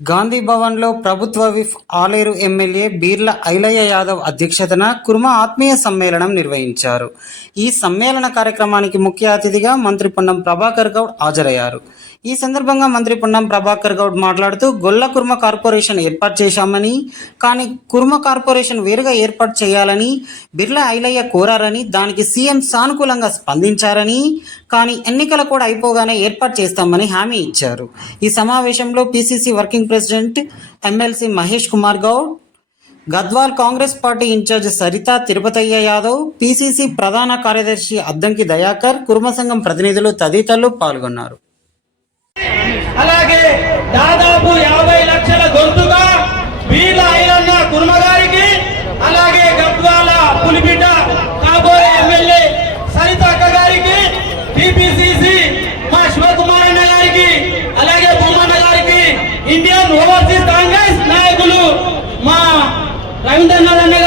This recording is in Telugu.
గాంధీ భవన్లో ప్రభుత్వ విఫ్ ఆలేరు ఎమ్మెల్యే బీర్ల ఐలయ్య యాదవ్ అధ్యక్షతన కుర్మ ఆత్మీయ సమ్మేళనం నిర్వహించారు. ఈ సమ్మేళన కార్యక్రమానికి ముఖ్య అతిథిగా మంత్రి పొన్నం ప్రభాకర్ గౌడ్ హాజరయ్యారు. ఈ సందర్భంగా మంత్రి పొన్నం ప్రభాకర్ గౌడ్ మాట్లాడుతూ గొల్ల కుర్మ కార్పొరేషన్ ఏర్పాటు చేశామని కానీ కుర్మ కార్పొరేషన్ వేరుగా ఏర్పాటు చేయాలని బిర్లా ఐలయ్య కోరారని దానికి సీఎం సానుకూలంగా స్పందించారని కానీ ఎన్నికలు కూడా అయిపోగానే ఏర్పాటు చేస్తామని హామీ ఇచ్చారు. ఈ సమావేశంలో PCC working president MLC Mahesh Kumar Goud Gadwal Congress party incharge Saritha Tirupathaiah Yadav PCC ప్రధాన కార్యదర్శి అద్దంకి దయాకర్ కుర్మ సంఘం ప్రతినిధులు తదితరులు పాల్గొన్నారు. అలాగే దాదాపు యాభై లక్షల గొంతుగా వీళ్ళ ఐరన్న కుర్మ గారికి అలాగే గద్వాల పులిబిడ్డ కాబోయే ఎమ్మెల్యే సరిత అక్క గారికి టిపిసిసి మా శివకుమార్ అన్న గారికి రవీంద్రనాథ్ అన్న